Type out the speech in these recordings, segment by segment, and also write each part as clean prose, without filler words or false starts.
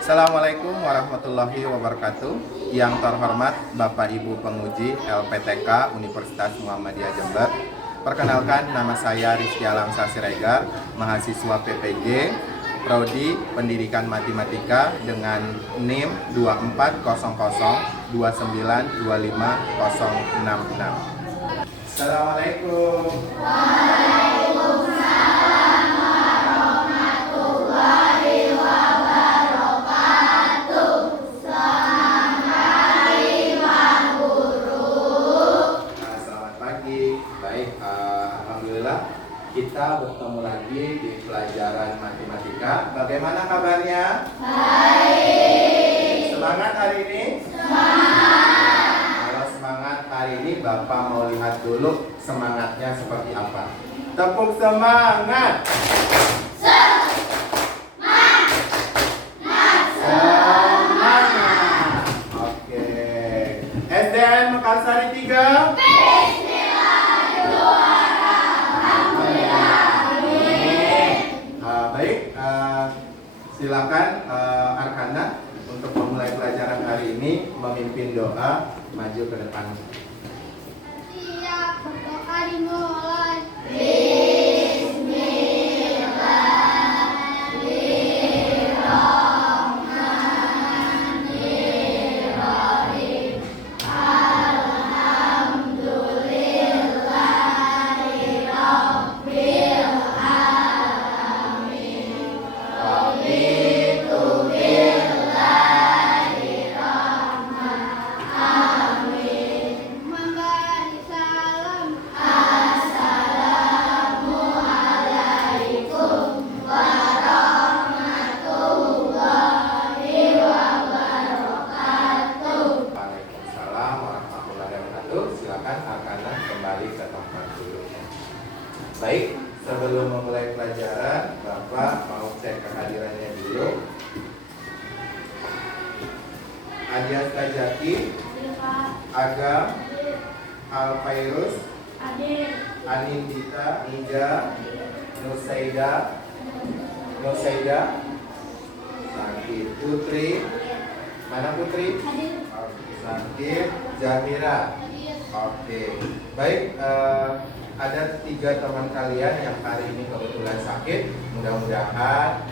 Assalamualaikum warahmatullahi wabarakatuh. Yang terhormat Bapak Ibu Penguji LPTK Universitas Muhammadiyah Jember. Perkenalkan, nama saya Rizky Alamsyah Siregar, mahasiswa PPG Prodi Pendidikan Matematika dengan NIM 240029250066. Assalamualaikum. Alhamdulillah kita bertemu lagi di pelajaran matematika. Bagaimana kabarnya? Baik. Semangat hari ini? Semangat. Kalau semangat hari ini, Bapak mau lihat dulu semangatnya seperti apa. Tepuk semangat. Semangat. Oke. SDN Mekarsari 3. Silakan Arkana untuk memulai pelajaran hari ini memimpin doa maju ke depan. Siap, berdoa dimulai. Baik, sebelum memulai pelajaran, Bapak mau cek kehadirannya dulu. Adias Tajaki, Agam, Alfairus, Anindita, Nija, Nusaida, Sakit, Putri, mana Putri? Sakit, Jamira. Oke, baik. Ada 3 teman kalian yang hari ini kebetulan sakit. Mudah-mudahan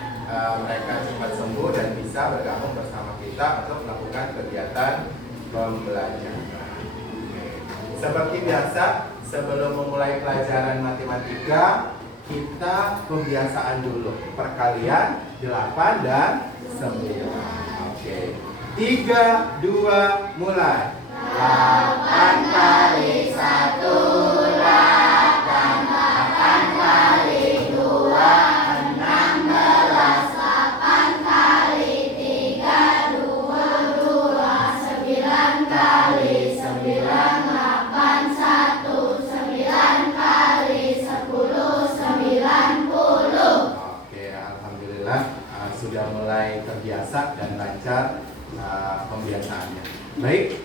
mereka cepat sembuh dan bisa bergabung bersama kita untuk melakukan kegiatan pembelajaran. Seperti biasa, sebelum memulai pelajaran matematika, kita kebiasaan dulu. Perkalian 8 dan 9. Oke. 3, 2, mulai. 8 kali 1. Sudah mulai terbiasa dan lancar pembiasaannya. Baik,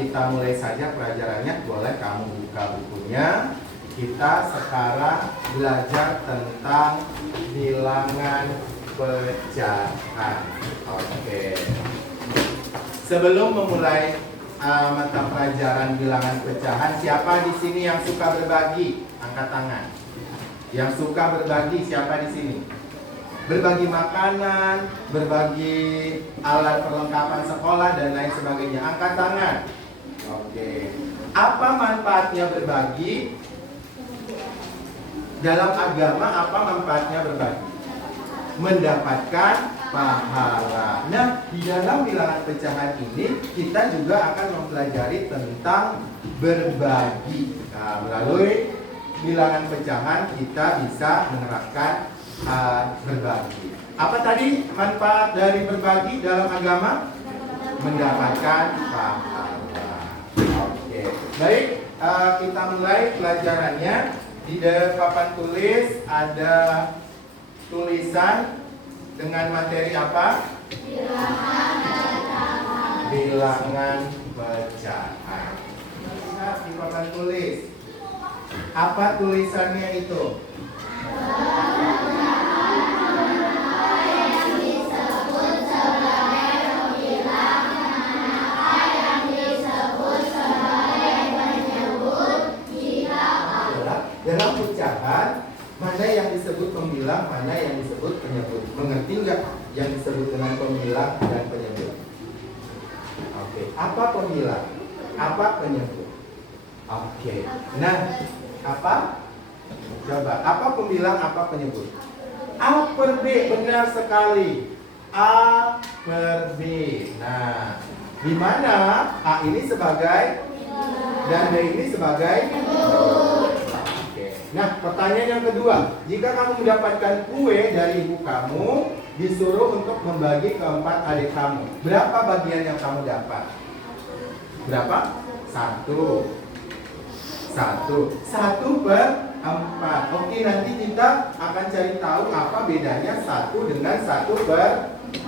kita mulai saja pelajarannya. Boleh kamu buka bukunya. Kita sekarang belajar tentang bilangan pecahan. Oke. Sebelum memulai mata pelajaran bilangan pecahan, siapa di sini yang suka berbagi? Angkat tangan. Yang suka berbagi siapa di sini? Berbagi makanan, berbagi alat perlengkapan sekolah dan lain sebagainya. Angkat tangan. Oke. Apa manfaatnya berbagi? Dalam agama apa manfaatnya berbagi? Mendapatkan pahala. Nah, di dalam bilangan pecahan ini kita juga akan mempelajari tentang berbagi. Nah, melalui bilangan pecahan kita bisa menerapkan berbagi. Apa tadi manfaat dari berbagi dalam agama? Mendapatkan pahala. Oke. Baik, kita mulai pelajarannya. Di papan tulis ada tulisan dengan materi apa? Bilangan pecahan. Lihat di papan tulis. Apa tulisannya itu? yang disebut dengan pembilang dan penyebut. Oke, apa pembilang? Apa penyebut? Oke, nah apa? Coba, apa pembilang, apa penyebut? A per B, benar sekali. A per B. Nah, di mana A ini sebagai dan B ini sebagai penyebut. Oke. Nah, pertanyaan yang kedua, jika kamu mendapatkan kue dari ibu kamu, disuruh untuk membagi ke 4 adik kamu, berapa bagian yang kamu dapat? Berapa? 1 per 4. Oke, nanti kita akan cari tahu apa bedanya 1 dengan 1 per 4.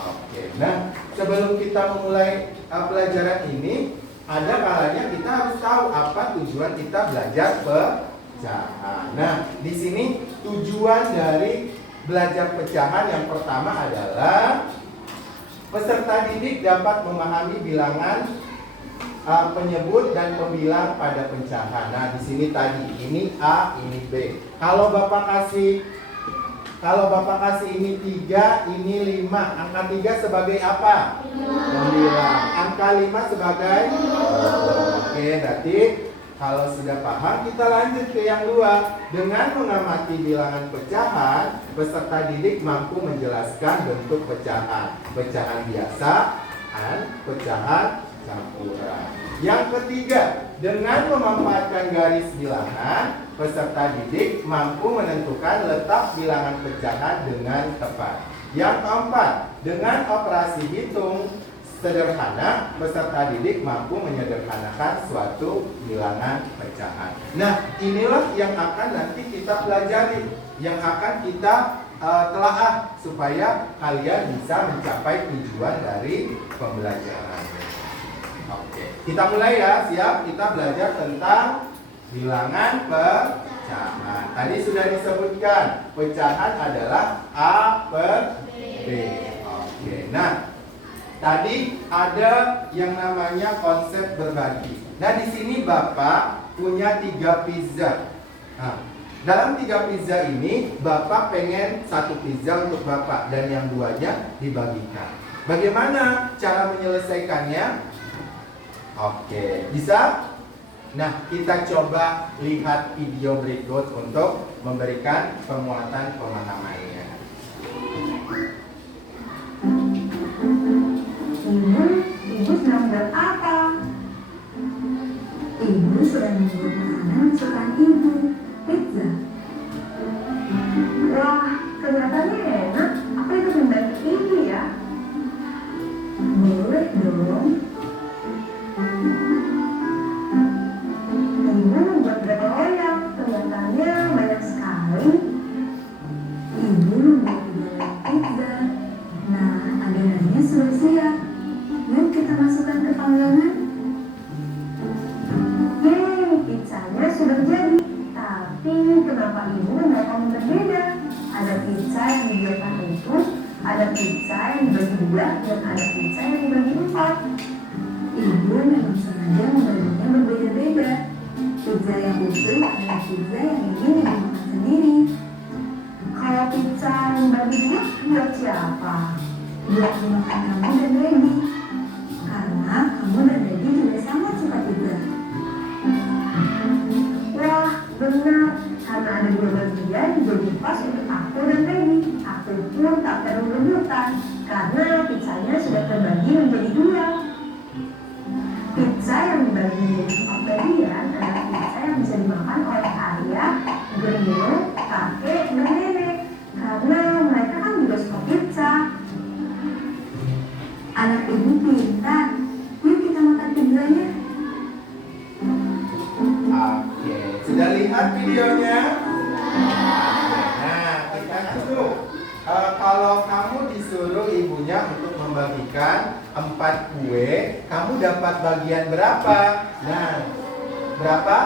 Oke, nah sebelum kita memulai pelajaran ini, ada kalanya kita harus tahu apa tujuan kita belajar pecahan. Nah, di sini tujuan dari belajar pecahan yang pertama adalah peserta didik dapat memahami bilangan penyebut dan pembilang pada pecahan. Nah, di sini tadi ini A, ini B. Kalau Bapak kasih ini 3, ini 5. Angka 3 sebagai apa? Pembilang. Angka 5 sebagai Oke, berarti kalau sudah paham, kita lanjut ke yang 2. Dengan mengamati bilangan pecahan, peserta didik mampu menjelaskan bentuk pecahan. Pecahan biasa dan pecahan campuran. Yang ketiga, dengan memanfaatkan garis bilangan, peserta didik mampu menentukan letak bilangan pecahan dengan tepat. Yang keempat, dengan operasi hitung sederhana, peserta didik mampu menyederhanakan suatu bilangan pecahan. Nah, inilah yang akan nanti kita pelajari, yang akan kita telaah supaya kalian bisa mencapai tujuan dari pembelajaran. Oke, kita mulai ya, siap? Kita belajar tentang bilangan pecahan. Tadi sudah disebutkan, pecahan adalah A per B. Oke, nah tadi ada yang namanya konsep berbagi. Nah, di sini Bapak punya 3 pizza. Nah, dalam 3 pizza ini, Bapak pengen 1 pizza untuk Bapak dan yang 2-nya dibagikan. Bagaimana cara menyelesaikannya? Oke, bisa? Nah, kita coba lihat video berikut untuk memberikan penguatan pemahamannya. Ibu sedang buat apa? Ibu sedang membuat makanan kesukaan ibu, pizza. Wah, kelihatannya enak. Aku ikut membantu ibu ya. Boleh dong. Ibu membuat berapa loyang? Kelihatannya banyak sekali. Ibu membuat 3 pizza. Nah, adonannya sudah siap. Yuk kita masukkan ke panggangan. Yeay, pizzanya sudah jadi. Tapi kenapa ibu memotong berbeda? Ada pizza yang dibiarkan utuh, ada pizza yang dibagi 2, dan ada pizza yang dibagi 4. Ibu memang sengaja membaginya berbeda-beda. Pizza yang utuh adalah pizza yang ingin dimakan sendiri. Kalau pizza yang dibagi 2 buat siapa? Buat dimakan kamu dan Debbie. Karena kamu dan Debbie juga sangat suka pizza. Wah, benar. Karena ada 2 bagian jadi pas untuk aku dan Debbie. Aku pun tak perlu rebutan karena pizzanya sudah terbagi menjadi 2. Pizza yang dibagi menjadi 4 bagian adalah pizza yang bisa dimakan oleh ayah, gendong, kakek, dan nenek. Karena mereka kan juga suka pizza. Anak ibu pintar. Yuk kita makan pizzanya. Oke, sudah lihat videonya? Nah, kita masuk. Kalau kamu disuruh ibunya untuk membagikan 4 kue, kamu dapat bagian berapa? Nah, berapa?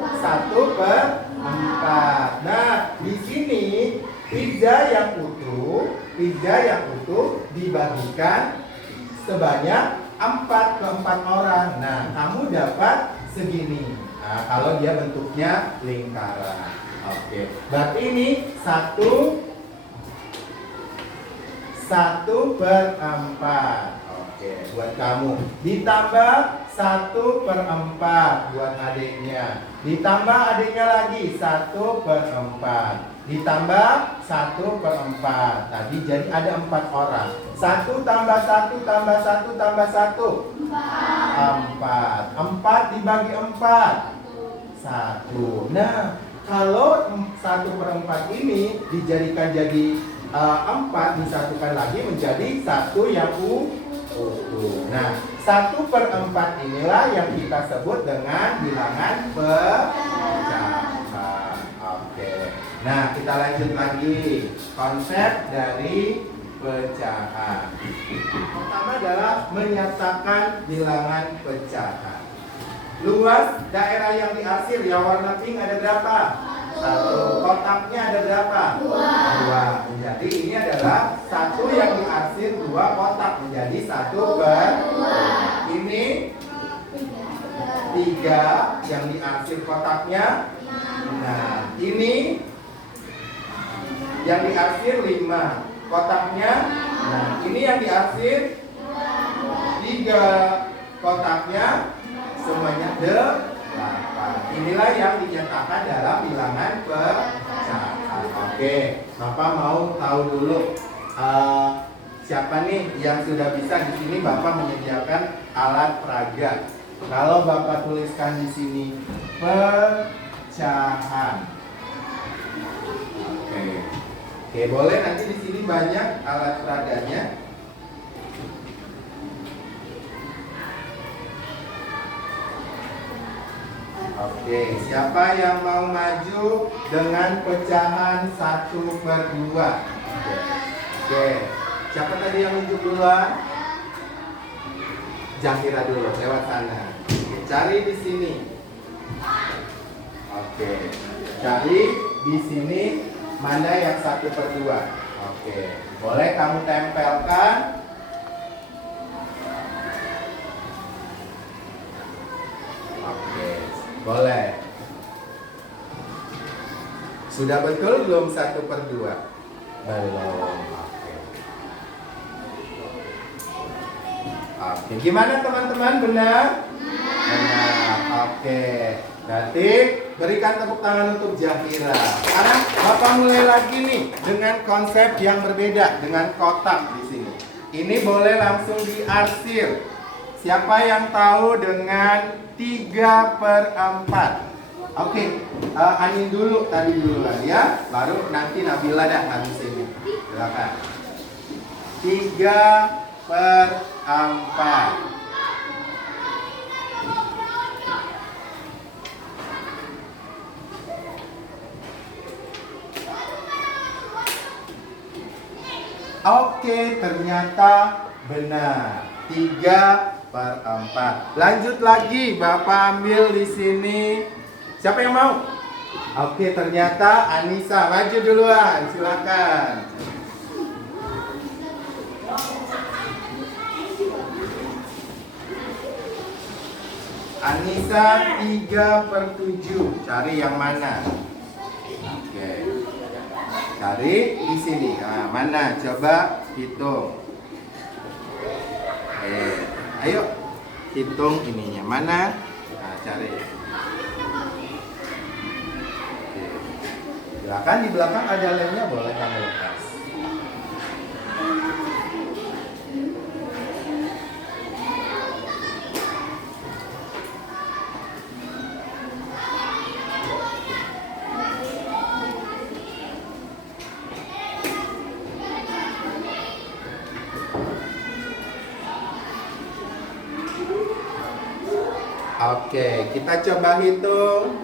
1 per 4. Nah, di sini pizza yang utuh dibagikan sebanyak 4 ke 4 orang. Nah, kamu dapat segini. Nah, kalau dia bentuknya lingkaran. Oke. Berarti ini 1 1/4. Oke, buat kamu. Ditambah 1/4 buat adiknya. Ditambah adiknya lagi 1/4. Ditambah 1/4. Tadi jadi ada 4 orang. 1 tambah 1 tambah 1 tambah 1. 4. 4 dibagi 4. 1. Nah, kalau 1/4 ini dijadikan jadi 4 disatukan lagi menjadi 1 yang utuh. Nah, 1/4 inilah yang kita sebut dengan bilangan pecahan. Oke. Nah, kita lanjut lagi konsep dari pecahan. Pertama adalah menyatakan bilangan pecahan. Luas daerah yang diarsir yang warna pink ada berapa? 1. Kotaknya ada berapa? 2. Jadi ini adalah 1 yang diarsir 2 kotak menjadi 1/2. Ini 3 yang diarsir kotaknya. Nah, ini yang diarsir 5 kotaknya. Nah, ini yang diarsir 3 kotaknya. Semuanya 8. Inilah yang dinyatakan dalam bilangan pecahan. Oke, Bapak mau tahu dulu siapa nih yang sudah bisa. Di sini Bapak menyediakan alat peraga. Kalau Bapak tuliskan di sini pecahan. Oke, boleh nanti di sini banyak alat peraganya. Oke, siapa yang mau maju dengan pecahan 1/2? Oke, siapa tadi yang nunjuk duluan? Jahira dulu, lewat sana. Oke, cari di sini. Oke, cari di sini mana yang 1/2. Oke, boleh kamu tempelkan. Boleh. Sudah betul belum 1/2? Belum. Oke. Gimana teman-teman? Benar? Benar. Oke. Nanti berikan tepuk tangan untuk Jahira. Sekarang Bapak mulai lagi nih dengan konsep yang berbeda dengan kotak di sini. Ini boleh langsung diarsir. Siapa yang tahu dengan 3/4? Oke, Anin dulu tadi duluan ya, baru nanti Nabila dah habis ini. Silakan. 3/4. Oke, ternyata benar. 3/4. Lanjut lagi, Bapak ambil di sini. Siapa yang mau? Oke, ternyata Anissa maju duluan. Silakan. Anissa 3/7. Cari yang mana? Oke. Cari di sini. Nah, mana? Coba hitung. Ayo hitung ininya mana? Nah, cari. Silakan, di belakang ada lemnya, boleh kamu lepas. Oke, kita coba hitung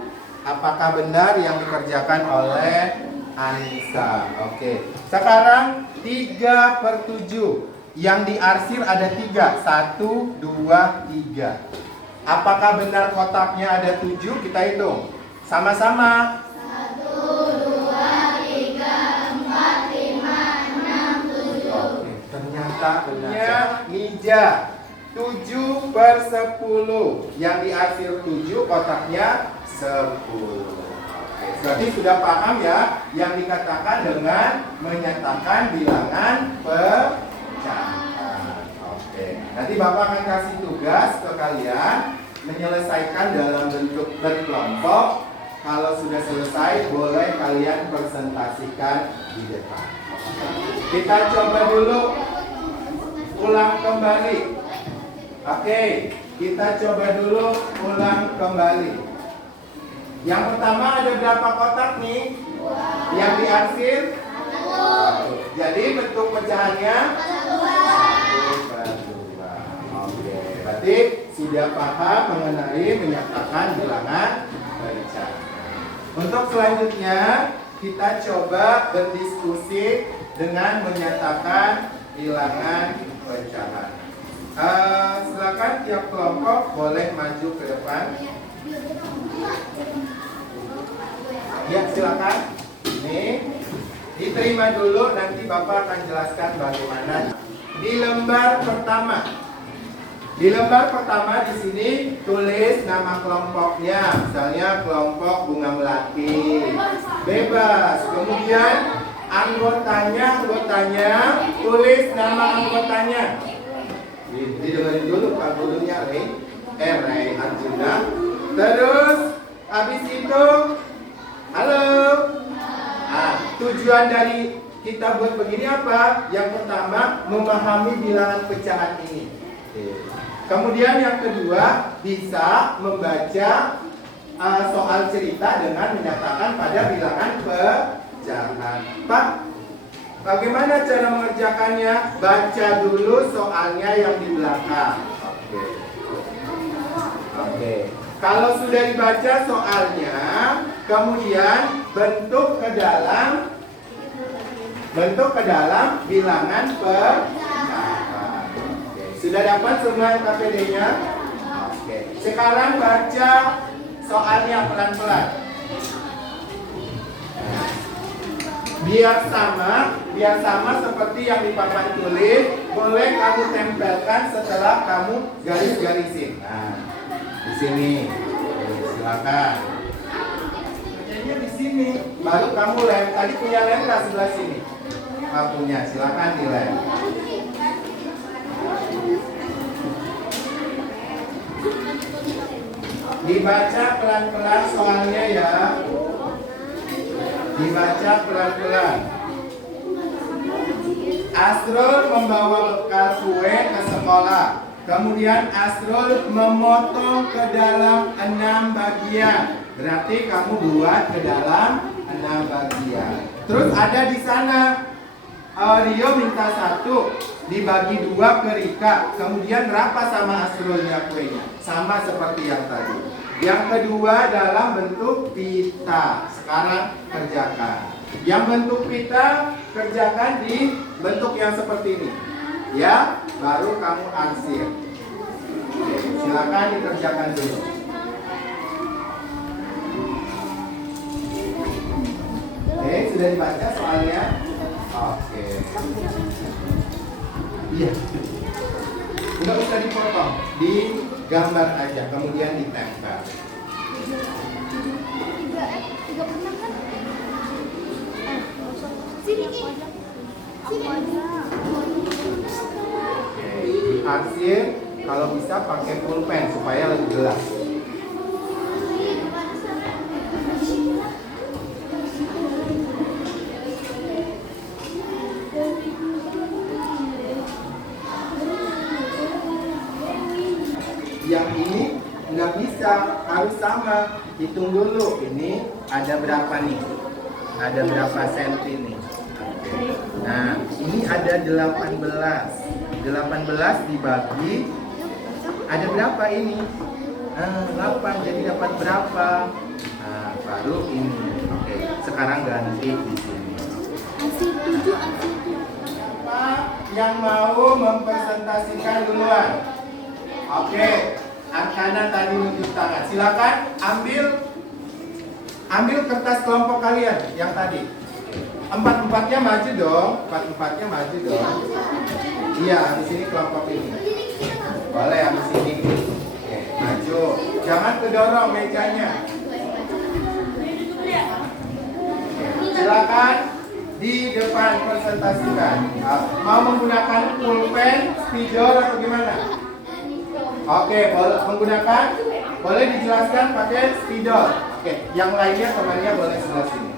apakah benar yang dikerjakan oleh Anissa. Oke, sekarang 3/7. Yang diarsir ada 3. 1, 2, 3. Apakah benar kotaknya ada 7? Kita hitung sama-sama. 1, 2, 3, 4, 5, 6, 7. Oke, ternyata benarnya Nija. 7/10. Yang diarsir 7, kotaknya 10. Oke, berarti sudah paham ya yang dikatakan dengan menyatakan bilangan Bapak akan kasih tugas ke kalian menyelesaikan dalam bentuk berkelompok. Kalau sudah selesai, boleh kalian presentasikan di depan. Kita coba dulu ulang kembali. Oke, kita coba dulu ulang kembali. Yang pertama ada berapa kotak nih? Yang diarsir? Jadi bentuk pecahannya? Oke, berarti sudah paham mengenai menyatakan bilangan pecah. Untuk selanjutnya kita coba berdiskusi dengan menyatakan bilangan pecahan. Silakan tiap kelompok boleh maju ke depan. Ya, silakan. Ini diterima dulu, nanti Bapak akan jelaskan bagaimana. Di lembar pertama. Di lembar pertama di sini tulis nama kelompoknya, misalnya kelompok bunga melati. Bebas. Kemudian anggotanya tulis nama anggotanya. Didengarin dulu Pak gurunya Ray Arjuna. Terus habis itu halo. Tujuan dari kita buat begini apa? Yang pertama memahami bilangan pecahan ini. Kemudian yang kedua bisa membaca soal cerita dengan menyatakan pada bilangan pecahan. Pak, bagaimana cara mengerjakannya? Baca dulu soalnya yang di belakang. Oke. Kalau sudah dibaca soalnya, kemudian bentuk ke dalam bilangan pecahan. Sudah dapat semua KPD-nya? Oke. Sekarang baca soalnya pelan-pelan. Biar sama seperti yang di papan tulis, boleh kamu tempelkan setelah kamu garis-garisin. Nah, di sini. Silakan. Kerjanya di sini. Baru kamu lem. Tadi punya lem nggak sebelah sini? Punya. Silakan dilem. Dibaca pelan-pelan soalnya ya. Dibaca pelan-pelan. Asrul membawa bekal kue ke sekolah. Kemudian Asrul memotong ke dalam 6 bagian. Berarti kamu buat ke dalam 6 bagian. Terus ada di sana Rio minta 1, dibagi 2 ke Rika. Kemudian berapa sama Asrulnya kuenya? Sama seperti yang tadi. Yang kedua dalam bentuk pita. Sekarang kerjakan. Yang bentuk pita kerjakan di bentuk yang seperti ini. Ya, baru kamu arsir. Oke, silakan dikerjakan dulu. Oke, sudah dibaca soalnya? Oke. Iya. Enggak usah dipotong, digambar aja, kemudian ditempel. Diarsir, kalau bisa pakai pulpen supaya lebih jelas. Yang ini nggak bisa, harus sama. Hitung dulu, ini ada berapa nih? Ada berapa senti nih? Nah, ini ada 18. 18 dibagi, ada berapa ini? 8, jadi dapat berapa? Nah, baru ini. Oke, sekarang ganti di sini. Siapa yang mau mempresentasikan duluan? Oke, Arkana tadi nunjuk tangan. Silakan ambil kertas kelompok kalian yang tadi. Empat-empatnya maju dong. Iya, di sini kelompok ini. Boleh yang di sini. Oke, maju. Jangan kedorong mejanya. Oke, silakan di depan presentasikan. Mau menggunakan pulpen, spidol atau gimana? Oke, menggunakan boleh dijelaskan pakai spidol. Oke, yang lainnya temannya boleh sebelah sini.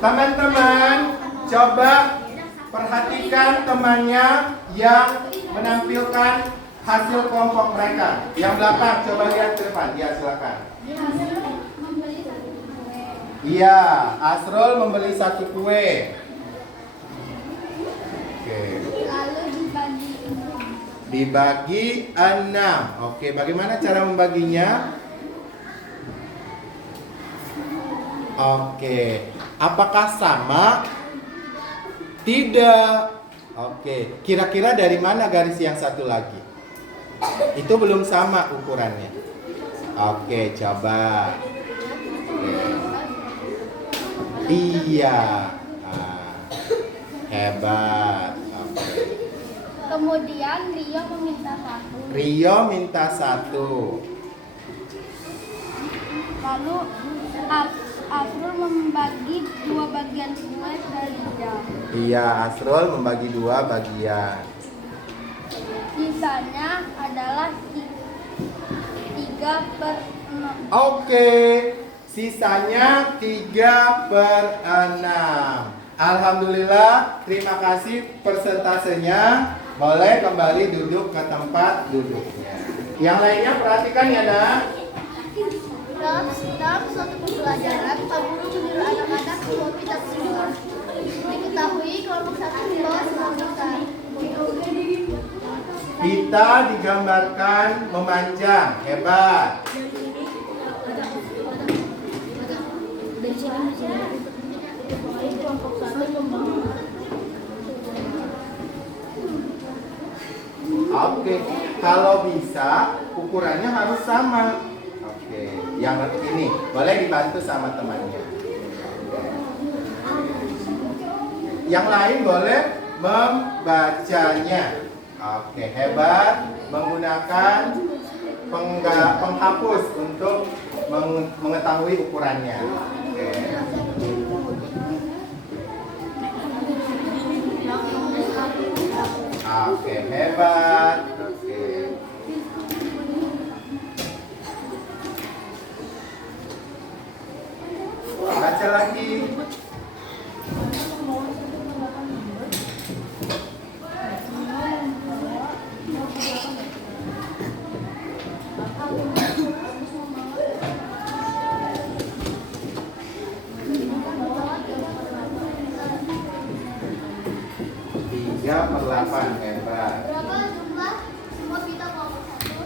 Teman-teman, coba perhatikan temannya yang menampilkan hasil kelompok mereka. Yang belakang, coba lihat ke depan. Ya, silakan. Iya, Asrul membeli 1 kue. Oke. Lalu Dibagi 6. Oke, bagaimana cara membaginya? Oke, apakah sama? Tidak. Oke, kira-kira dari mana garis yang satu lagi? Itu belum sama ukurannya. Oke, coba. Iya. Hebat. Oke. kemudian Rio meminta 1. Rio minta 1. Lalu Asrul membagi 2 bagian kue ke Ria. Iya, Asrul membagi 2 bagian. Sisanya adalah 3/6. Oke, sisanya 3/6. Alhamdulillah, terima kasih persentasenya. Boleh kembali duduk ke tempat duduknya. Yang lainnya perhatikan ya, Nak. Dalam suatu pembelajaran, Pak Guru menyuruh anak-anak membawa pita semua. Diketahui kelompok 1 membawa semua pita. Pita digambarkan memanjang, hebat. Oke, kalau bisa ukurannya harus sama. Oke, yang ini boleh dibantu sama temannya. Yang lain boleh membacanya. Oke, hebat. Menggunakan penghapus untuk mengetahui ukurannya. Oke. Oke, hebat. Oke. Baca lagi. Tiga per 8, hebat. Berapa jumlah semua pita kelompok 1?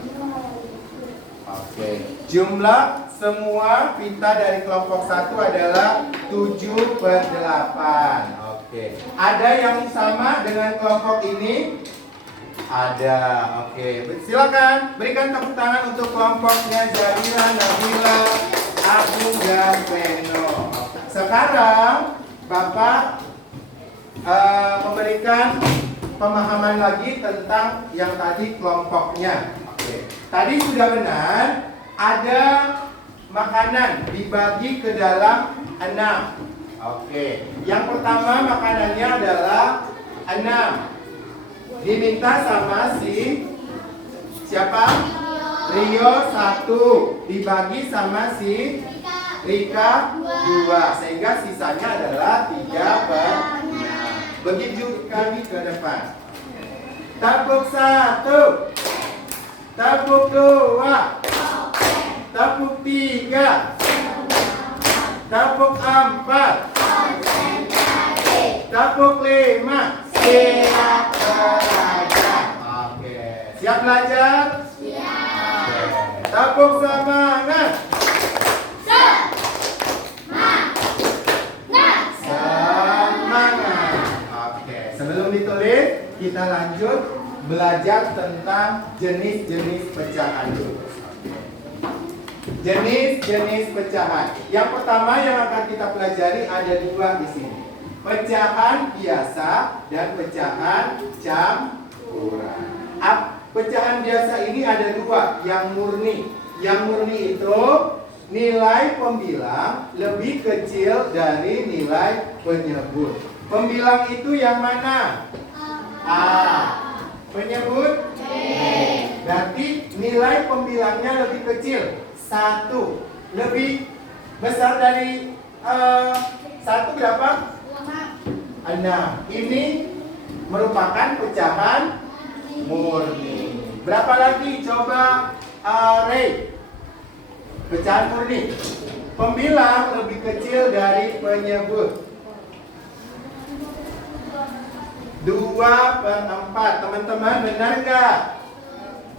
Oke, jumlah semua pita dari kelompok 1 adalah 7/8. Oke, ada yang sama dengan kelompok ini? Ada. Oke, silakan berikan tepuk tangan untuk kelompoknya Jamila, Nabila, Agung, dan Reno. Sekarang Bapak memberikan pemahaman lagi tentang yang tadi kelompoknya. Oke. Tadi sudah benar, ada makanan dibagi ke dalam 6. Oke. Yang pertama makanannya adalah 6. Diminta sama siapa? Rio 1. Dibagi sama si Rika 2. Sehingga sisanya adalah 3/6. Begitu kami ke depan. Tepuk 1. Tepuk 2. Tepuk 3. Tepuk 4. Tepuk 5. Siap belajar. Oke. Siap belajar? Siap. Tepuk semangat. Semangat. Oke. Sebelum ditulis, kita lanjut belajar tentang jenis-jenis pecahan dulu. Jenis-jenis pecahan. Yang pertama yang akan kita pelajari ada 2 di sini. Pecahan biasa dan pecahan campuran. Pecahan biasa ini ada 2, yang murni. Yang murni itu nilai pembilang lebih kecil dari nilai penyebut. Pembilang itu yang mana? A. Penyebut? B. Berarti nilai pembilangnya lebih kecil. 1 lebih besar dari 1 berapa? 6. Ini merupakan pecahan murni. Berapa lagi? Coba Ray. Pecahan murni. Pembilang lebih kecil dari penyebut. 2/4. Teman-teman benar nggak?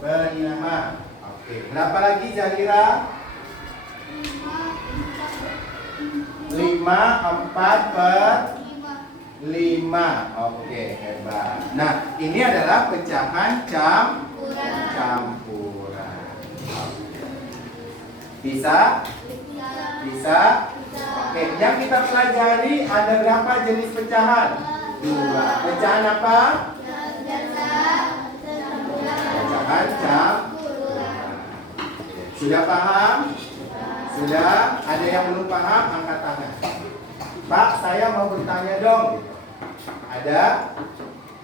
Benar. Oke. Berapa lagi Zahira? 5/4/5. Oke, hebat. Nah, ini adalah pecahan campuran. Bisa? Bisa? Oke, yang kita pelajari ada berapa jenis pecahan? 2. Pecahan apa? Pecahan campuran. Sudah paham? Sudah? Ada yang belum paham? Angkat tangan. Pak, saya mau bertanya dong. Ada?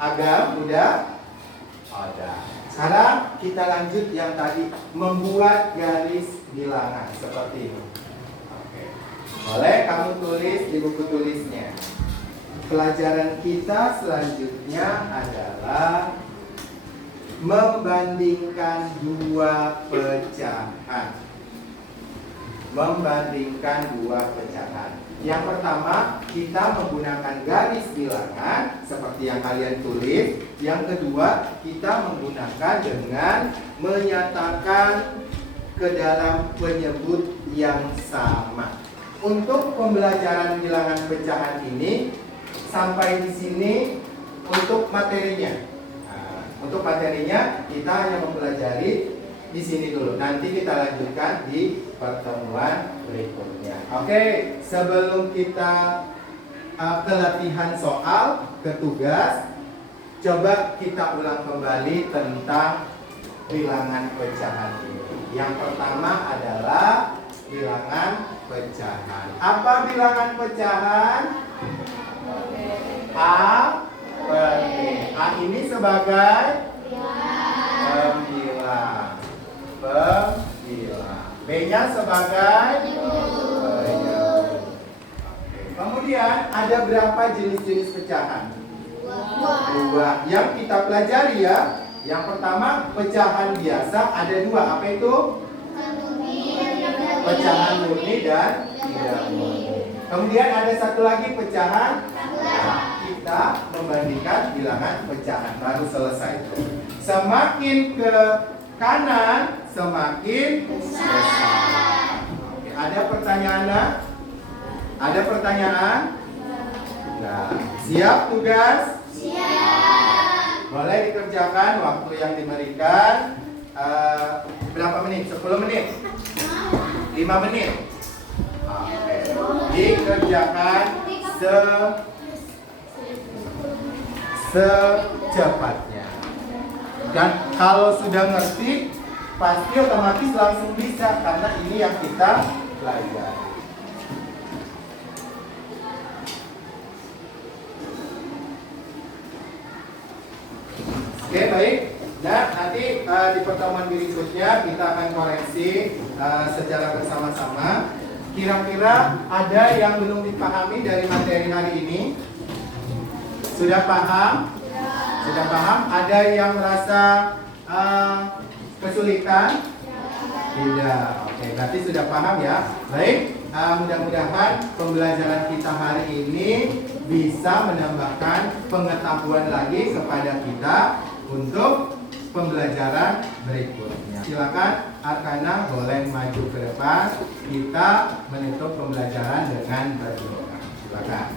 Agam? Udah? Ada. Sekarang kita lanjut yang tadi, membuat garis bilangan seperti ini. Oke. Boleh kamu tulis di buku tulisnya. Pelajaran kita selanjutnya adalah membandingkan dua pecahan. Membandingkan dua pecahan. Yang pertama, kita menggunakan garis bilangan seperti yang kalian tulis. Yang kedua, kita menggunakan dengan menyatakan ke dalam penyebut yang sama. Untuk pembelajaran bilangan pecahan ini sampai di sini untuk materinya. Nah, untuk materinya kita hanya mempelajari di sini dulu. Nanti kita lanjutkan di pertemuan berikutnya. Oke, sebelum kita ke latihan soal, ke tugas, coba kita ulang kembali tentang bilangan pecahan ini. Yang pertama adalah bilangan pecahan. Apa bilangan pecahan? A per B. A ini sebagai pembilang. B-nya sebagai penyebut. Kemudian ada berapa jenis-jenis pecahan? 2. Yang kita pelajari ya. Yang pertama pecahan biasa ada 2. Apa itu? Pecahan murni dan tidak murni. Kemudian ada satu lagi pecahan. Kita membandingkan bilangan pecahan. Baru selesai itu. Semakin ke kanan semakin besar. Oke, ada pertanyaan? Ada pertanyaan? Nah, siap tugas? Siap. Boleh dikerjakan waktu yang diberikan berapa menit? 10 menit? 5 menit? Oke. Dikerjakan secepatnya. Dan kalau sudah ngerti, pasti otomatis langsung bisa karena ini yang kita pelajari. Oke, baik. Nah, nanti di pertemuan berikutnya kita akan koreksi secara bersama-sama. Kira-kira ada yang belum dipahami dari materi hari ini? Sudah paham? Sudah paham? Ada yang merasa kesulitan? Tidak. Oke, berarti sudah paham ya. Baik, mudah-mudahan pembelajaran kita hari ini bisa menambahkan pengetahuan lagi kepada kita untuk pembelajaran berikutnya. Silakan Arkana boleh maju ke depan. Kita menutup pembelajaran dengan berdoa. Silakan.